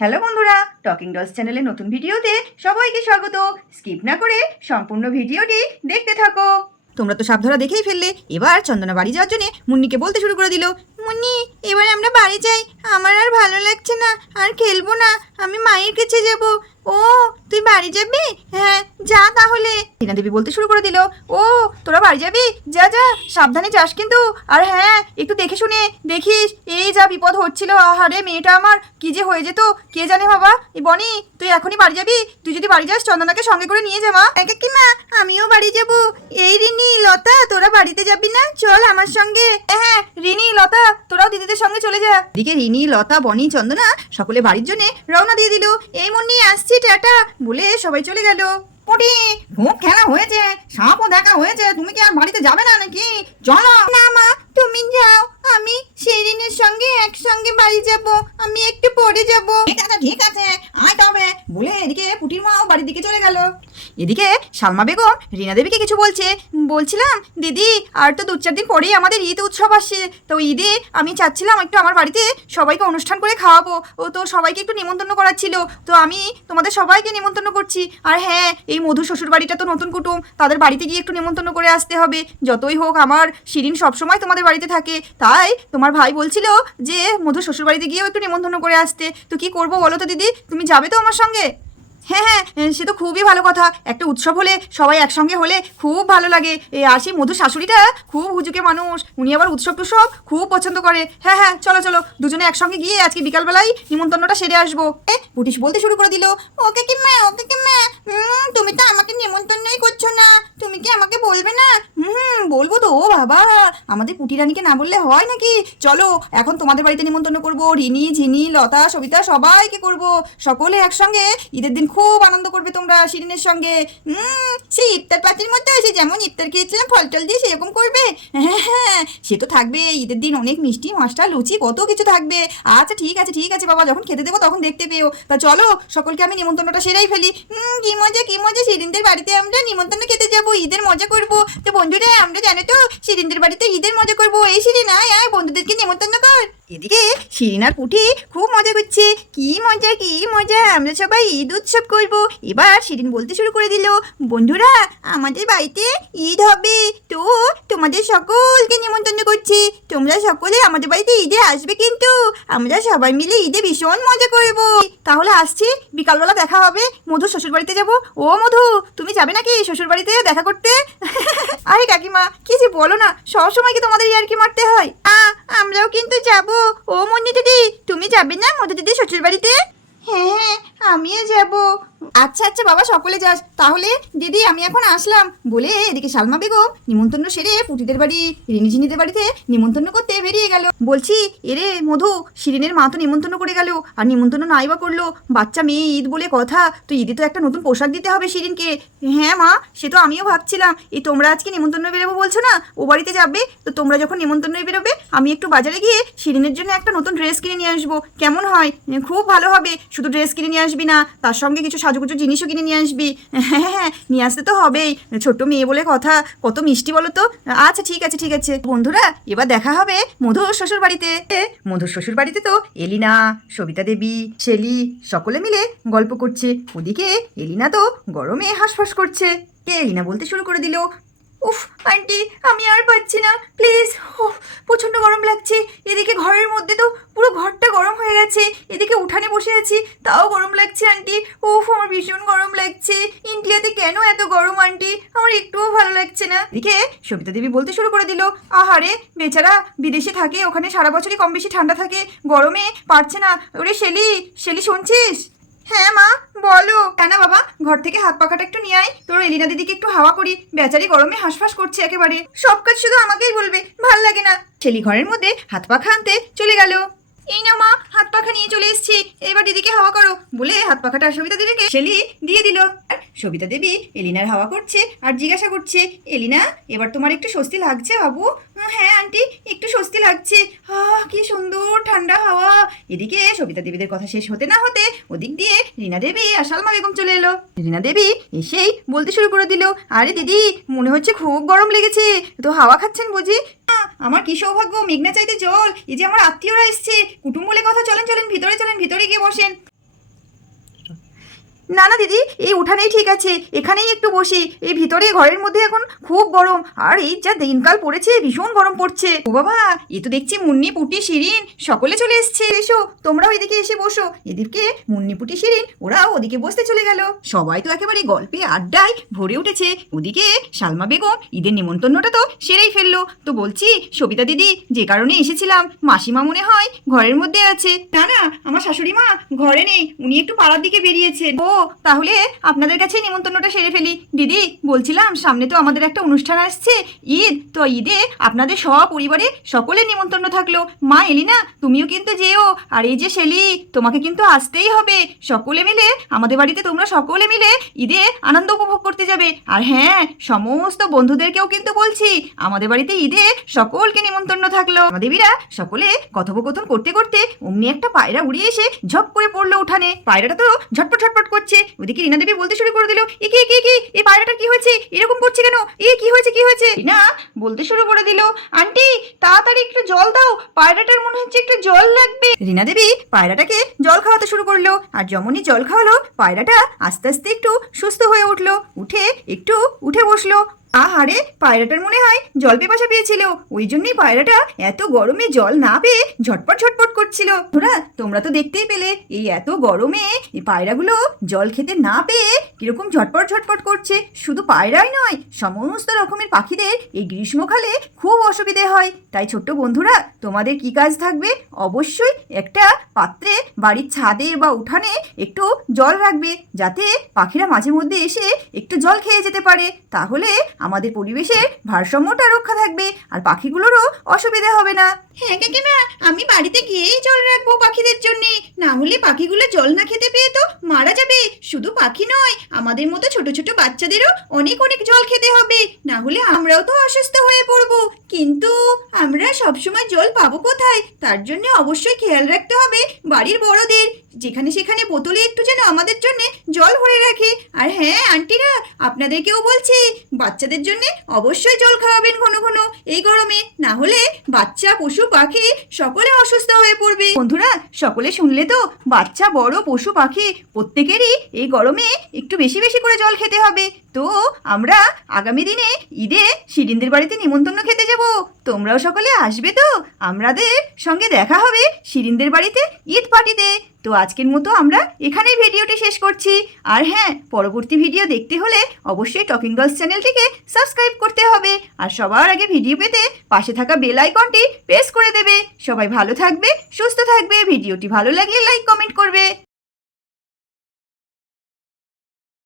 Hello বন্ধুরা, talking dolls চ্যানেলে নতুন ভিডিওতে সবাইকে স্বাগত। স্কিপ না করে সম্পূর্ণ ভিডিওটি দেখতে থাকো। তোমরা তো সাবধারা দেখেই ফেললে। এবার চন্দনা বাড়ি যাওয়ার জন্য মুন্নিকে বলতে শুরু করে দিল, মুন্নি এবার আমরা বাড়ি যাই, আমার আর ভালো লাগছে না, আর খেলবো না, আমি মায়ের কাছে যাব। ও তুই বাড়ি যাবি? হ্যাঁ যা তাহলে। টিনা দেবী বলতে শুরু করে দিল, ও তোরা বাড়ি যাবি, যা যা, সাবধানে যাস কিন্তু, আর হ্যাঁ একটু দেখে শুনে দেখিস, এই যা বিপদ হচ্ছিল, আহারে মেয়েটা আমার কি যে হয়ে যেত কে জানে বাবা। বনি তুই এখনই বাড়ি যাবি? তুই যদি বাড়ি যাস চন্দনাকে সঙ্গে করে নিয়ে যা মা। কাকিমা আমিও বাড়ি যাব। এই রিনি লতা তোরা বাড়িতে যাবি না? চল আমার সঙ্গে। হ্যাঁ রিনি লতা তোরাও দিদিদের সঙ্গে চলে যা। এদিকে রিনি লতা বনি চন্দনা সকলে বাড়ির জন্য রওনা দিয়ে দিল। এই মুন্নি আসছি টাটা বলে সবাই চলে গেল। পটি খুব খেলা হয়েছে, সাপও দেখা হয়েছে, তুমি কি আর বাড়িতে যাবে না নাকি? চলো না মা তুমি যাও, আমি শেরিনের সঙ্গে একসঙ্গে বাড়ি যাব, আমি একটু পরে যাব। ঠিক আছে আয় তবে বলে এদিকে পুটির মাও বাড়ির দিকে চলে গেল। এদিকে সালমা বেগম রিনা দেবীকে কিছু বলছিলাম দিদি আর তো 2-4 দিন পরেই আমাদের ঈদ উৎসব আসছে, তো ঈদে আমি চাচ্ছিলাম একটু আমার বাড়িতে সবাইকে অনুষ্ঠান করে খাওয়াবো, ও তো সবাইকে একটু নিমন্ত্রণ করার ছিল, তো আমি তোমাদের সবাইকে নিমন্ত্রণ করছি। আর হ্যাঁ এই মধু শ্বশুর বাড়িটা তো নতুন কুটুম, তাদের বাড়িতে গিয়ে একটু নিমন্ত্রণ করে আসতে হবে। যতই হোক আমার শিরিন সবসময় তোমাদের বাড়িতে থাকে, তাই তোমার ভাই বলছিল যে মধু শ্বশুর বাড়িতে গিয়েও একটু নিমন্ত্রণ করে আসতে। তো কি করবো বলো তো দিদি, তুমি যাবে তো আমার সঙ্গে? হ্যাঁ হ্যাঁ সে তো খুবই ভালো কথা, একটা উৎসব হলে সবাই একসঙ্গে হলে খুব ভালো লাগে। আর সেই মধুর শাশুড়িটা খুব হুজুকে মানুষ, উনি আবার উৎসব টুৎসব খুব পছন্দ করে। হ্যাঁ হ্যাঁ চলো চলো দুজনে একসঙ্গে গিয়ে আজকে বিকালবেলায় নিমন্ত্রণটা সেরে আসবো। পুটিশ বলতে শুরু করে দিল, ওকে কি মা তুমি তো আমাকে নিমন্ত্রণই করছো না, তুমি কি আমাকে বলবে না? বলবো তো। ও বাবা আমাদের পুটি রানীকে না বললে হয় নাকি? চলো এখন তোমাদের বাড়িতে নিমন্ত্রণ করবো, রিনি ঝিনি লতা সবিতা সবাইকে করবো, সকলে একসঙ্গে ঈদের দিন খুব আনন্দ করবে তোমরা শিরিনের সঙ্গে। সেই ইফতার পার্টির মধ্যে এসে যেমন ইফতার খেয়েছিলাম ফল টল দিয়ে সেরকম করবে। হ্যাঁ সে তো থাকবে, ঈদের দিন অনেক মিষ্টি মাছটা লুচি কত কিছু থাকবে। আচ্ছা ঠিক আছে বাবা, যখন খেতে দেবো তখন দেখতে পেও। তা চলো সকলকে আমি নিমন্ত্রণটা সেরাই ফেলি। কি মজা শিরিনদের বাড়িতে আমরা নিমন্ত্রণ খেতে যাবো, ঈদের মজা করবো। তো বন্ধুরা আমরা জানো তো শিরিনদের বাড়িতে ঈদের মজা করবো। এই শিরিন আয় আয় বন্ধুদেরকে নিমন্ত্রণ কর। এদিকে শিরিন আর পুটি খুব মজা করছে, কি মজা আমরা সবাই ঈদ উৎসব করবো। এবার শিরিন বলতে শুরু করে দিল, বন্ধুরা আমাদের বাড়িতে ঈদ হবে, তো তোমাদের সকলকে নিমন্ত্রণ করছি, তোমরা সকলে আমাদের বাড়িতে ঈদে আসবে, কিন্তু আমরা সবাই মিলে ঈদে ভীষণ মজা করবো। তাহলে আসছি, বিকালবেলা দেখা হবে, মধু শ্বশুর বাড়িতে যাবো। ও মধু তুমি যাবে নাকি শ্বশুর বাড়িতে দেখা করতে? আরে কাকিমা কি যে বলো না, সবসময় কি তোমাদের ইয়ার্কি মারতে হয়? আমরাও কিন্তু যাব। ও মন্নি দিদি তুমি যাবে না মধু দিদি শ্বশুর বাড়িতে? হ্যাঁ আমিও যাব। আচ্ছা বাবা সকলে যাস, তাহলে দিদি আমি এখন আসলাম বলে এদিকে সালমা বেগম নিমন্ত্রণ সেরে পুটিদের বাড়ি রিনিঝিনিদের বাড়িতে নিমন্ত্রণ করতে বেরিয়ে গেল। বলছি এরে মধু, শিরিনের মা তো নিমন্ত্রণ করে গেল, আর নিমন্ত্রণ নাই বা করলো, বাচ্চা মেয়ে ঈদ বলে কথা, তো ঈদে তো একটা নতুন পোশাক দিতে হবে শিরিনকে। হ্যাঁ মা সে তো আমিও ভাবছিলাম, এই তোমরা আজকে নিমন্ত্রণ বেরোবো বলছো না, ও বাড়িতে যাবে, তো তোমরা যখন নিমন্ত্রণ বেরোবে আমি একটু বাজারে গিয়ে শিরিনের জন্য একটা নতুন ড্রেস কিনে নিয়ে আসবো, কেমন হয়? খুব ভালো হবে, শুধু ড্রেস কিনে নিয়ে আসবি না, তার সঙ্গে কিছু সাজুগুজু জিনিসও কিনে নিয়ে আসবি। হ্যাঁ নিয়ে আসতে তো হবেই, ছোট্ট মেয়ে বলে কথা, কত মিষ্টি বলো তো। আচ্ছা ঠিক আছে বন্ধুরা এবার দেখা হবে মধুর শ্বশুর বাড়িতে। মধুর শ্বশুর বাড়িতে তো এলিনা, সবিতা দেবী, শেলি সকলে মিলে গল্প করছে। ওদিকে এলিনা তো গরমে হাঁসফাঁস করছে। এলিনা বলতে শুরু করে দিল, উফ আন্টি আমি আর পাচ্ছি না প্লিজ, প্রচণ্ড গরম লাগছে। এদিকে ঘরের মধ্যে তো পুরো ঘরটা গরম হয়ে গেছে, এদিকে উঠানে বসে আছি তাও গরম লাগছে আন্টি, উফ আমার ভীষণ গরম লাগছে। ইন্ডিয়াতে কেন এত গরম আন্টি, আমার একটুও ভালো লাগছে না। এদিকে সবিতা দেবী বলতে শুরু করে দিল, আহারে বেচারা বিদেশে থাকে, ওখানে সারা বছরই কম বেশি ঠান্ডা থাকে, গরমে পারছে না। ওরে শেলি শুনছিস? হ্যাঁ মা বলো। কেন বাবা ঘর থেকে হাত পাখাটা একটু নিয়ে আয়, তোর এলিনা দিদিকে একটু হাওয়া করি, বেচারি গরমে হাঁসফাঁস করছে একেবারে, সব কাজ শুধু আমাকেই বলবে, ভাল লাগে না। ছেলি ঘরের মধ্যে হাত পাখা আনতে চলে গেল। এই না মা হাত পাখা নিয়ে চলে এসেছি, এবার দিদিকে হাওয়া করো বলে হাত পাখাটা সবিতা দেবীকে শেলি দিয়ে দিল। সবিতা দেবী এলিনার হাওয়া করছে আর জিজ্ঞাসা করছে, এলিনা এবার তোমার একটু স্বস্তি লাগছে বাবু? হ্যাঁ আন্টি একটু স্বস্তি লাগছে, কি সুন্দর ঠান্ডা হাওয়া। এদিকে সবিতা দেবীদের কথা শেষ হতে না হতে ওদিক দিয়ে রিনা দেবী আর সালমা বেগম চলে এলো। রিনা দেবী এসেই বলতে শুরু করে দিল, আরে দিদি মনে হচ্ছে খুব গরম লেগেছে, তো হাওয়া খাচ্ছেন বুঝি? আমার কি সৌভাগ্য, মেঘনা চাইতে জল, এই যে আমার আত্মীয়রা এসছে, কুটুম বলে কথা, চলেন ভিতরে গিয়ে বসেন। না না দিদি, এই উঠানেই ঠিক আছে, এখানেই একটু বসি। এই ভিতরে ঘরের মধ্যে এখন খুব গরম, আর এই যা দিনকাল পড়েছে ভীষণ গরম পড়ছে। ও বাবা, এ তো দেখছি মুন্নি, পুটি, শিরিন সকলে চলে এসছে। এসো তোমরাও এদিকে এসে বসো। এদিকে মুন্নি, পুটি, শিরিন ওরাও ওদিকে বসতে চলে গেল। সবাই তো একেবারে গল্পে আড্ডায় ভরে উঠেছে। ওদিকে সালমা বেগম ঈদের নিমন্ত্রণটা তো সেরেই ফেললো। তো বলছি সবিতা দিদি, যে কারণে এসেছিলাম, মাসিমা মনে হয় ঘরের মধ্যে আছে। না না, আমার শাশুড়ি মা ঘরে নেই, উনি একটু পাড়ার দিকে বেরিয়েছেন। ও, তাহলে আপনাদের কাছে নিমন্ত্রণটা সেরে ফেলি। দিদি বলছিলাম, সামনে তো আমাদের একটা অনুষ্ঠান আসছে, ঈদ। তো ঈদে আপনাদের সব পরিবারে সকলের নিমন্ত্রণ থাকলো। মা এলিনা, তুমিও কিন্তু যেও। আর এই যে শেলি, তোমাকে কিন্তু আসতেই হবে। সকলে মিলে আমাদের বাড়িতে তোমরা সকলে মিলে ঈদে আনন্দ উপভোগ করতে যাবে। আর হ্যাঁ, সমস্ত বন্ধুদেরকেও কিন্তু বলছি, আমাদের বাড়িতে ঈদে সকলকে নিমন্ত্রণ থাকলো। দেবীরা সকলে কথোপকথন করতে করতে অমনি একটা পায়রা উড়িয়ে এসে ঝপ করে পড়লো উঠানে। পায়রাটা তো ঝটপট ঝটপট করছে। ওদিকে রিনা দেবী বলতে শুরু করে দিল, এ কি কি কি, এই পায়রাটা কি হয়েছে, এরকম করছে কেন? এ কি হয়েছে কি হয়েছে? রিনা বলতে শুরু করে দিল, আন্টি তাড়াতাড়ি একটু জল দাও, পায়রাটার মনে হচ্ছে একটু জল লাগবে। রিনা দেবী পায়রাটাকে জল খাওয়াতে শুরু করলো। আর যেমনই জল খাওয়ালো, পায়রাটা আস্তে আস্তে একটু সুস্থ হয়ে উঠলো। উঠে বসলো। আহারে, পায়রাটার মনে হয় জল পিপাসা পেয়েছিল, ওই জন্যই পায়রাটা এত গরমে জল না পেয়ে ঝটপট ঝটপট করছিল। তোমরা তো দেখতেই পেলে, এই এত গরমে এই পায়রাগুলো জল খেতে না পেয়ে কিরকম ঝটপট ঝটপট করছে। শুধু পায়রাই নয়, সমস্ত রকমের পাখিদের এই গ্রীষ্মকালে খুব অসুবিধে হয়। তাই ছোট্ট বন্ধুরা, তোমাদের কি কাজ থাকবে? অবশ্যই একটা পাত্রে বাড়ির ছাদে বা উঠানে একটু জল রাখবে, যাতে পাখিরা মাঝে মধ্যে এসে একটু জল খেয়ে যেতে পারে। তাহলে আমাদের পরিবেশের ভারসাম্যটা রক্ষা থাকবে, আর পাখিগুলোরও অসুবিধা হবে না। হ্যাঁ কাকিমা, আমি বাড়িতে গিয়েই জল রাখবো পাখিদের জন্য, না হলে পাখিগুলো জল না খেতে পেয়ে তো মারা যাবে। শুধু পাখি নয়, আমাদের মতো ছোট ছোট বাচ্চাদেরও অনেক অনেক জল খেতে হবে, না হলে আমরাও তো অসুস্থ হয়ে পড়বো। কিন্তু আমরা সবসময় জল পাবো কোথায়? তার জন্য অবশ্যই খেয়াল রাখতে হবে বাড়ির বড়দের, যেখানে সেখানে বোতলে একটু যেন আমাদের জন্য জল ভরে রাখে। আর হ্যাঁ আন্টিরা, আপনাদেরকেও বলছি, বাচ্চাদের জন্য অবশ্যই জল খাওয়াবেন ঘন ঘন এই গরমে, না হলে বাচ্চা, পশু, পাখি সকলে অসুস্থ হয়ে পড়বে। বন্ধুরা সকলে শুনলে তো, বাচ্চা, বড়, পশু, পাখি প্রত্যেকেরই এই গরমে একটু বেশি বেশি করে জল খেতে হবে। তো আমরা আগামী দিনে ঈদে শিরিনদের বাড়িতে নিমন্ত্রণ খেতে যাব, তোমরাও সকলে আসবে তো? আমাদের সঙ্গে দেখা হবে শিরিনদের বাড়িতে ঈদ পার্টিতে। তো আজকের মতো আমরা এখানেই ভিডিওটি শেষ করছি। আর হ্যাঁ, পরবর্তী ভিডিও দেখতে হলে অবশ্যই টকিং ডলস চ্যানেলটিকে সাবস্ক্রাইব করতে হবে, আর সবার আগে ভিডিও পেতে পাশে থাকা বেল আইকনটি প্রেস করে দেবে। সবাই ভালো থাকবে, সুস্থ থাকবে। ভিডিওটি ভালো লাগলে লাইক কমেন্ট করবে।